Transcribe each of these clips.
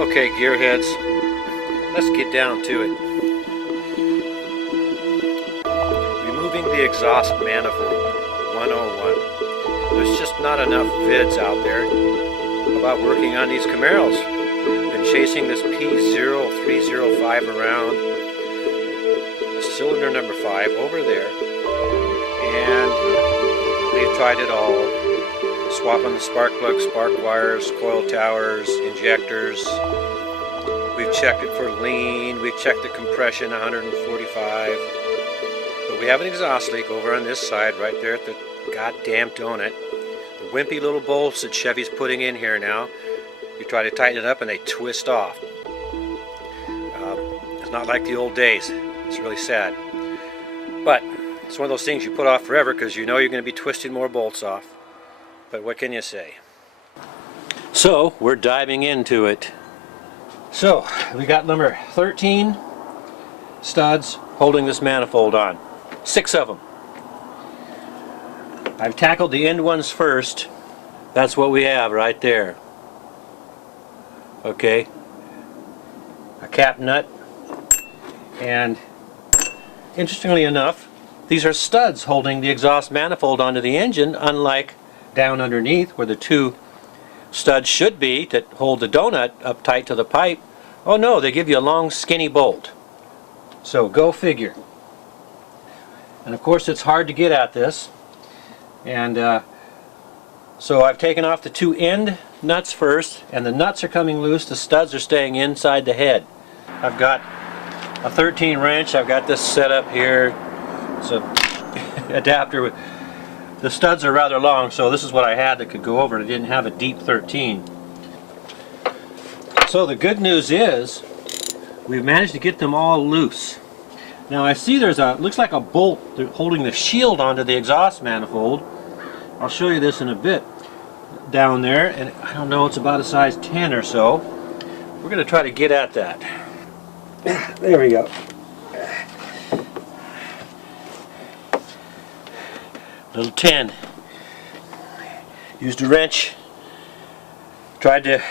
Okay, gearheads, let's get down to it. Removing the exhaust manifold 101. There's just not enough vids out there about working on these Camaros. Been chasing this P0305 around, the cylinder number 5 over there, and we've tried it all. Swapping the spark plugs, spark wires, coil towers, injectors. We've checked it for lean, we've checked the compression 145. But we have an exhaust leak over on this side right there at the goddamn donut. The wimpy little bolts that Chevy's putting in here now, you try to tighten it up and they twist off. It's not like the old days. It's really sad. But it's one of those things you put off forever because you know you're going to be twisting more bolts off. But what can you say? So we're diving into it. So we got number 13 studs holding this manifold on. 6 of them. I've tackled the end ones first. That's what we have right there. Okay. A cap nut. And interestingly enough, these are studs holding the exhaust manifold onto the engine, unlike down underneath where the 2 studs should be that hold the donut up tight to the pipe. Oh no, they give you a long skinny bolt. So go figure. And of course it's hard to get at this, and so I've taken off the 2 end nuts first, and the nuts are coming loose, the studs are staying inside the head. I've got a 13 wrench, I've got this set up here. It's a adapter with, the studs are rather long, so this is what I had that could go over. I didn't have a deep 13. So the good news is we've managed to get them all loose. Now I see there's a, looks like a bolt holding the shield onto the exhaust manifold. I'll show you this in a bit down there, and I don't know, it's about a size 10 or so. We're going to try to get at that. There we go. Little 10. Used a wrench. Tried to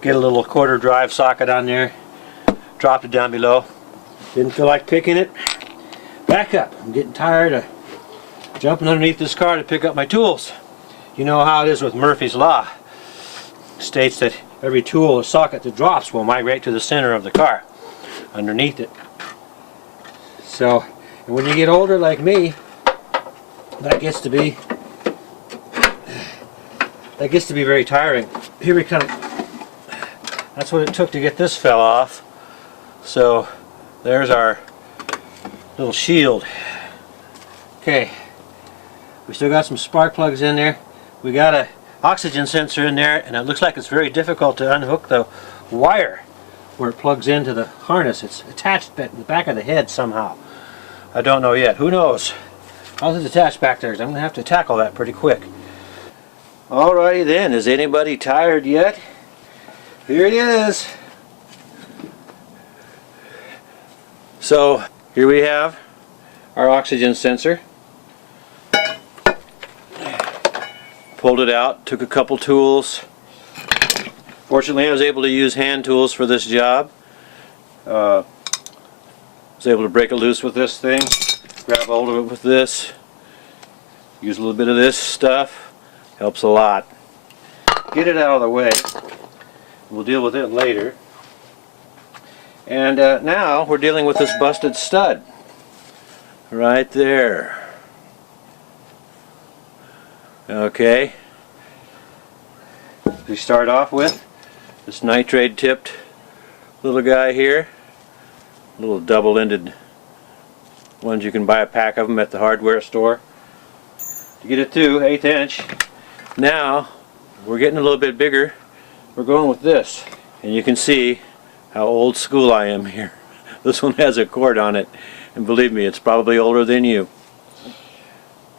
get a little quarter drive socket on there. Dropped it down below. Didn't feel like picking it. Back up. I'm getting tired of jumping underneath this car to pick up my tools. You know how it is with Murphy's Law. It states that every tool or socket that drops will migrate to the center of the car, underneath it. So, and when you get older like me, that gets to be very tiring. Here we come. That's what it took to get this fell off. So there's our little shield. Okay, we still got some spark plugs in there. We got a oxygen sensor in there, and it looks like it's very difficult to unhook the wire where it plugs into the harness. It's attached at the back of the head somehow. I don't know yet. Who knows? How's it attached back there? I'm going to have to tackle that pretty quick. Alrighty then, is anybody tired yet? Here it is. So, here we have our oxygen sensor. Pulled it out, took a couple tools. Fortunately, I was able to use hand tools for this job. Was able to break it loose with this thing. Grab hold of it with this. Use a little bit of this stuff. Helps a lot. Get it out of the way. We'll deal with it later. And now we're dealing with this busted stud. Right there. Okay. We start off with this nitride tipped little guy here. Little double-ended ones, you can buy a pack of them at the hardware store. To get it to 1/8 inch. Now we're getting a little bit bigger. We're going with this, and you can see how old school I am here. This one has a cord on it, and believe me, it's probably older than you.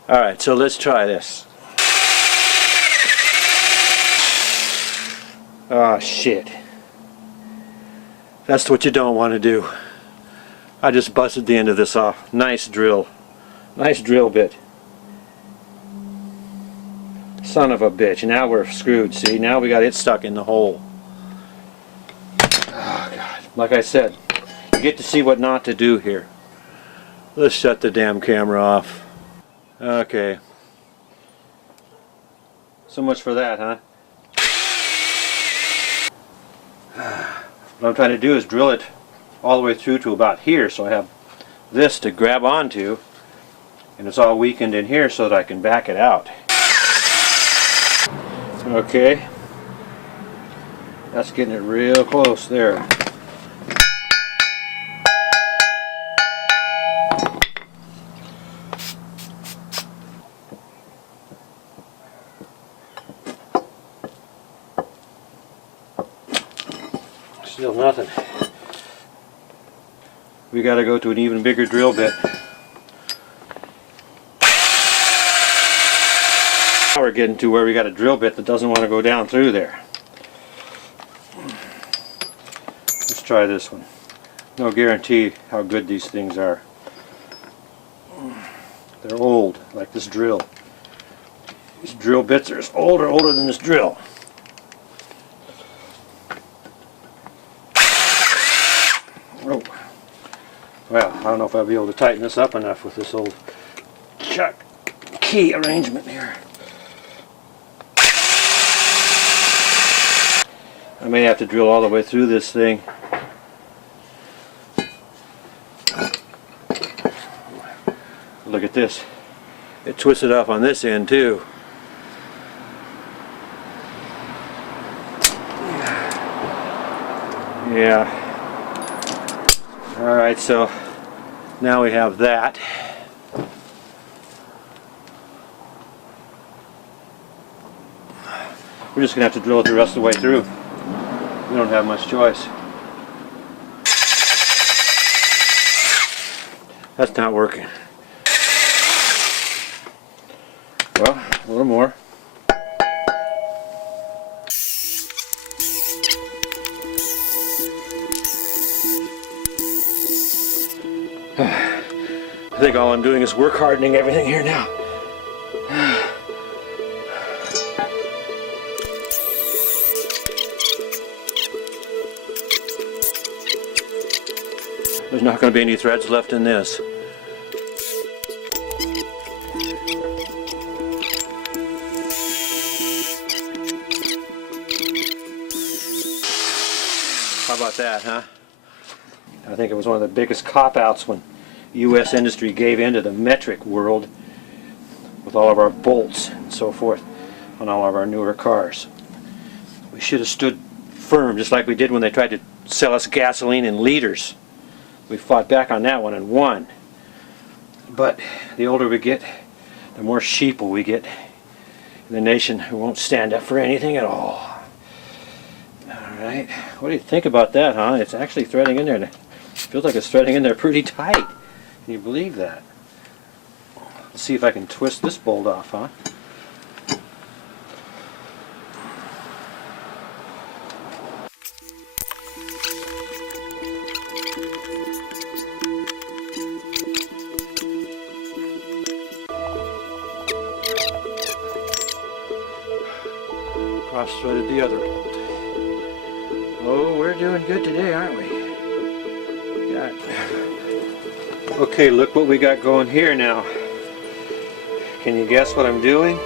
Alright, so let's try this. Oh shit. That's what you don't want to do. I just busted the end of this off. Nice drill. Nice drill bit. Son of a bitch. Now we're screwed, see? Now we got it stuck in the hole. like I said, you get to see what not to do here. Let's shut the damn camera off. Okay. So much for that, huh? What I'm trying to do is drill it all the way through to about here, so I have this to grab onto, and it's all weakened in here so that I can back it out. Okay. That's getting it real close there. Still nothing. We got to go to an even bigger drill bit. Now we're getting to where we got a drill bit that doesn't want to go down through there. Let's try this one. No guarantee how good these things are. They're old, like this drill. These drill bits are older than this drill. Oh. Well, I don't know if I'll be able to tighten this up enough with this old chuck key arrangement here. I may have to drill all the way through this thing. Look at this. It twisted off on this end too. Yeah. Alright, so now we have that. We're just going to have to drill it the rest of the way through. We don't have much choice. That's not working. Well, a little more. I think all I'm doing is work hardening everything here now. There's not going to be any threads left in this. How about that, huh? I think it was one of the biggest cop-outs when U.S. industry gave in to the metric world with all of our bolts and so forth on all of our newer cars. We should have stood firm, just like we did when they tried to sell us gasoline in liters. We fought back on that one and won. But the older we get, the more sheeple we get in the nation who won't stand up for anything at all. Alright, what do you think about that, huh? It's actually threading in there. It feels like it's threading in there pretty tight. Can you believe that? Let's see if I can twist this bolt off, huh? Cross-threaded the other bolt. Oh, we're doing good today, aren't we? Okay, look what we got going here now. Can you guess what I'm doing?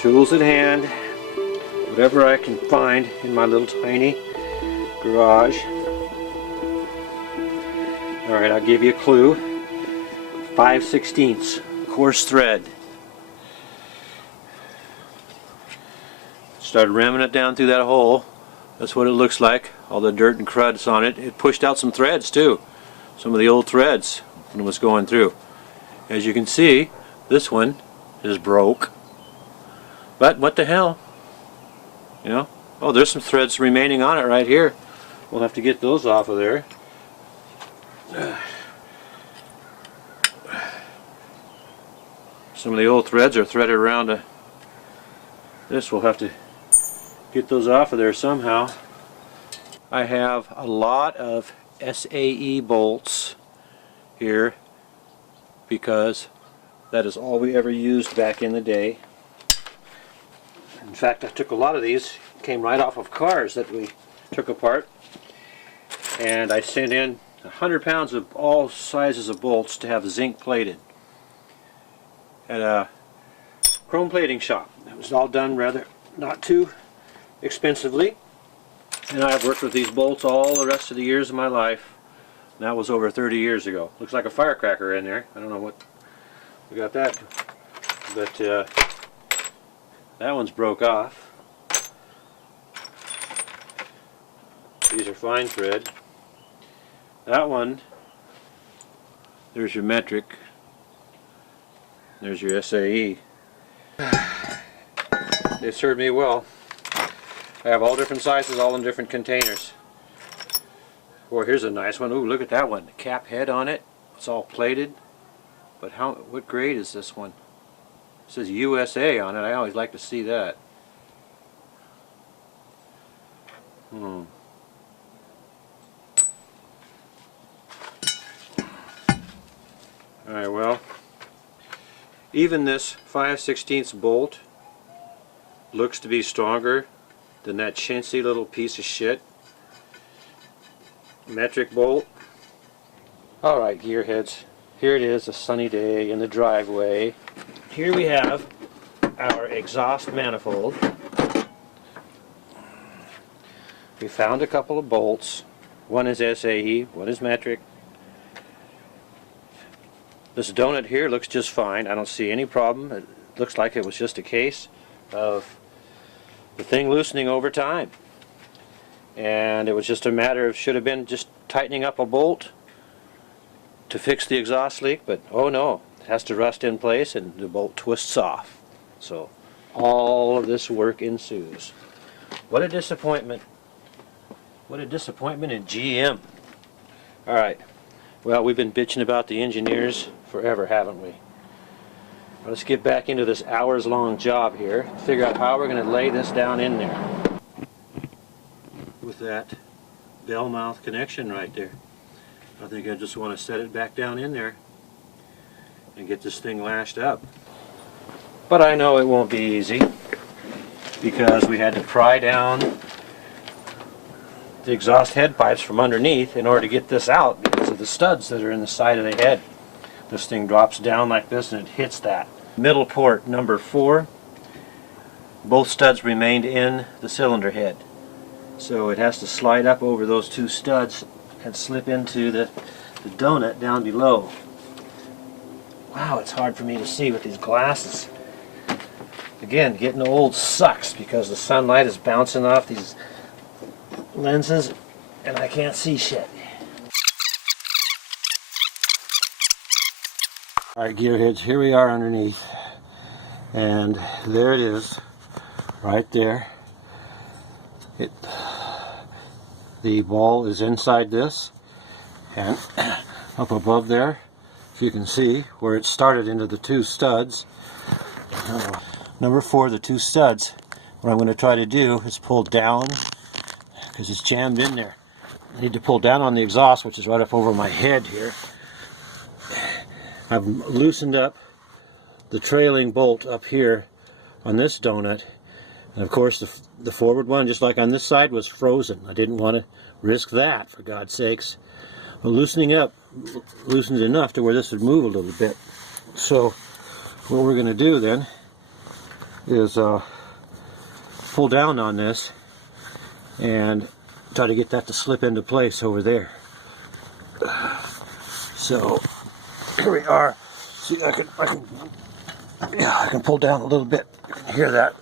Tools at hand. Whatever I can find in my little tiny garage. Alright, I'll give you a clue. 5/16 coarse thread. Started ramming it down through that hole. That's what it looks like. All the dirt and cruds on it. It pushed out some threads too. Some of the old threads when it was going through. As you can see, this one is broke. But what the hell? You know? Oh, there's some threads remaining on it right here. We'll have to get those off of there. Some of the old threads are threaded around this. We'll have to get those off of there somehow. I have a lot of SAE bolts here because that is all we ever used back in the day. In fact, I took a lot of these, came right off of cars that we took apart, and I sent in 100 pounds of all sizes of bolts to have zinc plated at a chrome plating shop. It was all done rather not too expensively, and I've worked with these bolts all the rest of the years of my life. And that was over 30 years ago. Looks like a firecracker in there. I don't know what we got that, but that one's broke off. These are fine thread. That one, there's your metric, there's your SAE. They served me well. I have all different sizes, all in different containers. Boy, here's a nice one. Ooh, look at that one. The cap head on it. It's all plated. But what grade is this one? It says USA on it. I always like to see that. Alright, well, even this 5/16 bolt looks to be stronger than that chintzy little piece of shit metric bolt. Alright, gearheads, here it is, a sunny day in the driveway. Here we have our exhaust manifold. We found a couple of bolts. One is SAE, one is metric. This donut here looks just fine. I don't see any problem. It looks like it was just a case of the thing loosening over time. And it was just a matter of, should have been just tightening up a bolt to fix the exhaust leak, but oh no, it has to rust in place and the bolt twists off. So all of this work ensues. What a disappointment. What a disappointment in GM. Alright, well, we've been bitching about the engineers forever, haven't we? Well, let's get back into this hours-long job here, figure out how we're going to lay this down in there. With that bell mouth connection right there. I think I just want to set it back down in there and get this thing lashed up. But I know it won't be easy because we had to pry down the exhaust head pipes from underneath in order to get this out because of the studs that are in the side of the head. This thing drops down like this and it hits that. Middle port number 4, both studs remained in the cylinder head. So it has to slide up over those 2 studs and slip into the donut down below. Wow, it's hard for me to see with these glasses. Again, getting old sucks because the sunlight is bouncing off these lenses and I can't see shit. Alright, gearheads, here we are underneath. And there it is, right there. The ball is inside this, and up above there, if you can see where it started into the 2 studs. Number 4, the 2 studs. What I'm going to try to do is pull down, because it's jammed in there. I need to pull down on the exhaust, which is right up over my head here. I've loosened up the trailing bolt up here on this donut. And of course the forward one, just like on this side, was frozen. I didn't want to risk that, for God's sakes. Well, loosening up loosened enough to where this would move a little bit. So what we're going to do then is pull down on this and try to get that to slip into place over there. So here we are. See, I can pull down a little bit. You can hear that.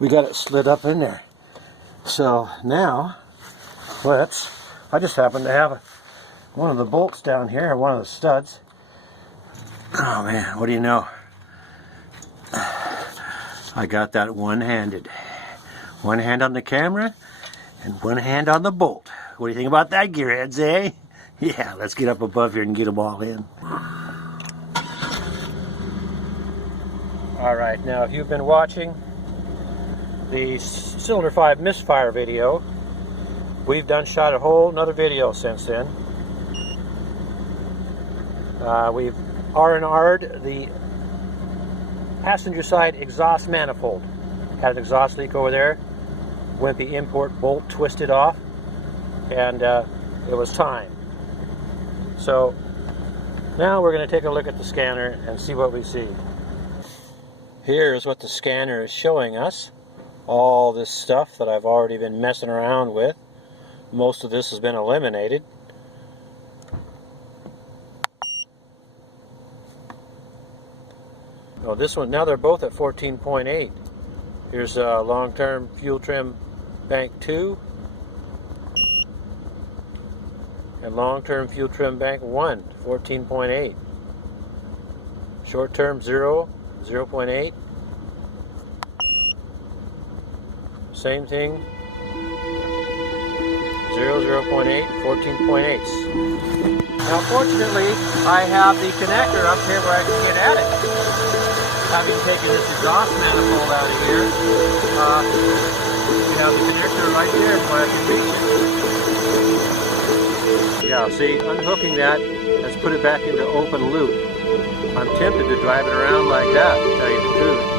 We got it slid up in there. So now, I just happen to have one of the bolts down here, one of the studs. Oh man, what do you know? I got that one-handed. One hand on the camera and one hand on the bolt. What do you think about that, gearheads, eh? Yeah, let's get up above here and get them all in. Alright, now if you've been watching the Cylinder 5 misfire video, we've shot a whole another video since then. We've R&R'd the passenger side exhaust manifold. had an exhaust leak over there. Went the import bolt twisted off, and it was time. So now we're going to take a look at the scanner and see what we see. Here's what the scanner is showing us. All this stuff that I've already been messing around with. Most of this has been eliminated. Oh, this one, now they're both at 14.8. Here's long-term fuel trim bank 2 and long-term fuel trim bank 1, 14.8. Short-term 0, 0.8. Same thing, 0, 0.8, 14.8. Now fortunately, I have the connector up here where I can get at it. Having taken this exhaust manifold out of here, we have the connector right there where I can reach it. Yeah, see, unhooking that has put it back into open loop. I'm tempted to drive it around like that, to tell you the truth.